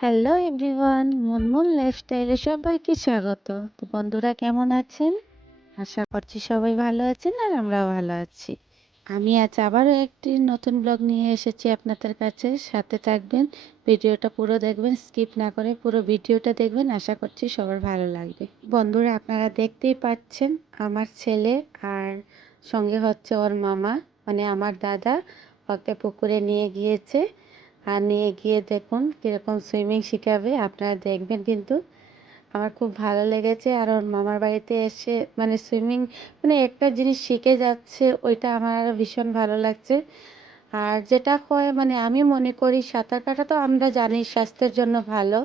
Hello everyone Munmun লাইফস্টাইলে সবাইকে স্বাগত। তো বন্ধুরা, কেমন আছেন? আশা করছি সবাই ভালো আছেন আর আমরাও ভালো আছি। আমি আজ আবারও একটি নতুন ব্লগ নিয়ে এসেছি আপনাদের কাছে। সাথে থাকবেন, ভিডিওটা পুরো দেখবেন, স্কিপ না করে পুরো ভিডিওটা দেখবেন। আশা করছি সবার ভালো লাগবে। বন্ধুরা, আপনারা দেখতেই পাচ্ছেন, আমার ছেলে আর সঙ্গে হচ্ছে ওর মামা মানে আমার দাদা, ওকে পুকুরে নিয়ে গিয়েছে। আর নিয়ে গিয়ে দেখুন কীরকম সুইমিং শেখাবে। আপনারা দেখবেন কিন্তু আমার খুব ভালো লেগেছে। আর ওর মামার বাড়িতে এসে মানে সুইমিং মানে একটা জিনিস শিখে যাচ্ছে, ওইটা আমার ভীষণ ভালো লাগছে। আর যেটা হয় মানে আমি মনে করি সাঁতার কাটা তো আমরা জানি স্বাস্থ্যের জন্য ভালো।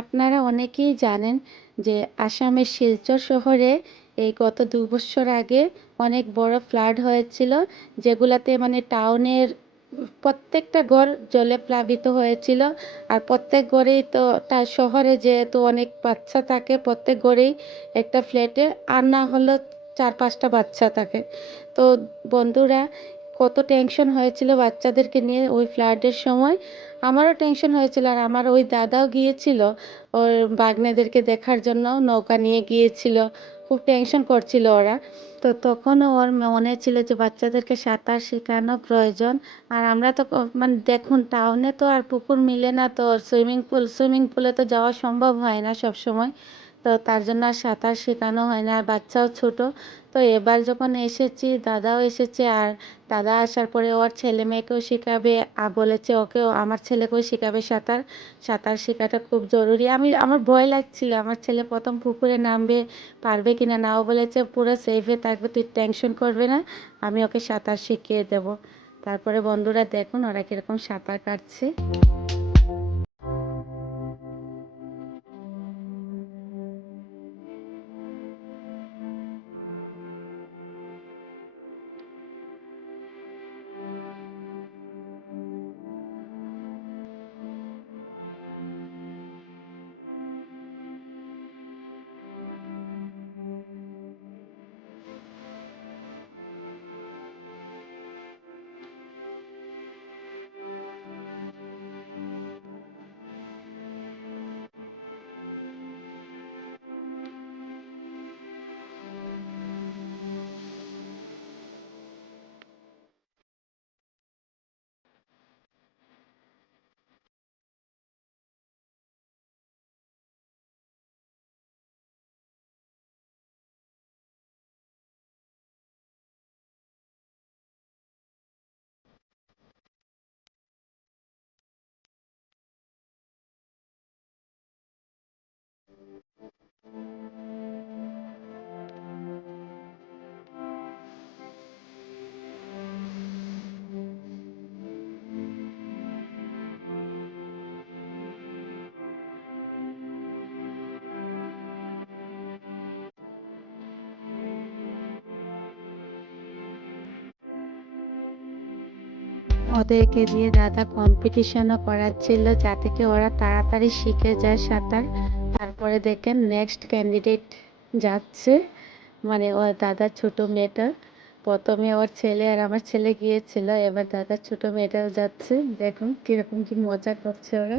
আপনারা অনেকেই জানেন যে আসামের শিলচর শহরে এই গত দু বছর আগে অনেক বড় ফ্লাড হয়েছিল, যেগুলাতে মানে টাউনের প্রত্যেকটা ঘর জলে প্লাবিত হয়েছিল আর প্রত্যেক ঘরেই তো তার শহরে যেহেতু অনেক বাচ্চা থাকে, প্রত্যেক ঘরেই একটা ফ্ল্যাটে আর না হলেও চার পাঁচটা বাচ্চা থাকে। তো বন্ধুরা, কত টেনশন হয়েছিল বাচ্চাদেরকে নিয়ে ওই ফ্লাডের সময়। আমারও টেনশন হয়েছিল আর আমার ওই দাদাও গিয়েছিল, ওর বাগনেদেরকে দেখার জন্য নৌকা নিয়ে গিয়েছিল। খুব টেনশন করছিল ওরা। তো তখনও ওর মনে ছিল যে বাচ্চাদেরকে সাঁতার শেখানো প্রয়োজন। আর আমরা তো মানে দেখুন টাউনে তো আর পুকুর মিলে না তো সুইমিং পুল সুইমিং পুলে তো যাওয়া সম্ভব হয় না সব সময় তো তার জন্য আর সাঁতার শেখানো হয় না। আর বাচ্চাও ছোট, তো এবার যখন এসেছি, দাদাও এসেছে আর দাদা আসার পরে ওর ছেলে মেয়েকেও শেখাবে বলেছে ওকেও, আমার ছেলেকেও শেখাবে সাঁতার। সাঁতার শেখাটা খুব জরুরি। আমি, আমার ভয় লাগছিল, আমার ছেলে প্রথম পুকুরে নামবে, পারবে কি না? নাও বলেছে, পুরো সেফে থাকবে, তুই টেনশন করবে না, আমি ওকে সাঁতার শিখিয়ে দেবো। তারপরে বন্ধুরা দেখুন ওরা কীরকম সাঁতার কাটছে। ওদেরকে দিয়ে দাদা কম্পিটিশনও করাচ্ছিল যাতে কি ওরা তাড়াতাড়ি শিখে যায় সাঁতার। তারপরে দেখেন নেক্সট ক্যান্ডিডেট যাচ্ছে। মানে ওর দাদার ছোটো মেয়েটা। প্রথমে ওর ছেলে আর আমার ছেলে গিয়েছিল। এবার দাদার ছোটো মেয়েটাও যাচ্ছে। দেখুন কীরকম কী মজা করছে ওরা।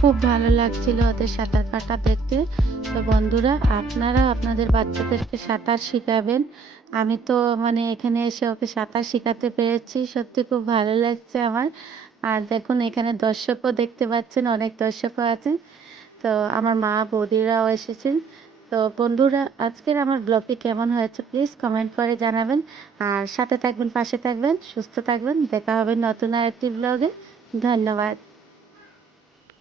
খুব ভালো লাগছিল ওদের সাঁতার কাটা দেখতে। তো বন্ধুরা আপনারা আপনাদের বাচ্চাদেরকে সাঁতার শেখাবেন। আমি তো মানে এখানে এসে ওকে সাঁতার শেখাতে পেরেছি। সত্যি খুব ভালো লাগছে আমার। আর দেখুন, এখানে দর্শকও দেখতে পাচ্ছেন, অনেক দর্শকও আছেন। তো আমার মা বৌদিরাও এসেছেন। তো বন্ধুরা, আজকের আমার ব্লগটি কেমন হয়েছে প্লিজ কমেন্ট করে জানাবেন। আর সাথে থাকবেন, পাশে থাকবেন, সুস্থ থাকবেন। দেখা হবে নতুন আর একটি ব্লগে। ধন্যবাদ।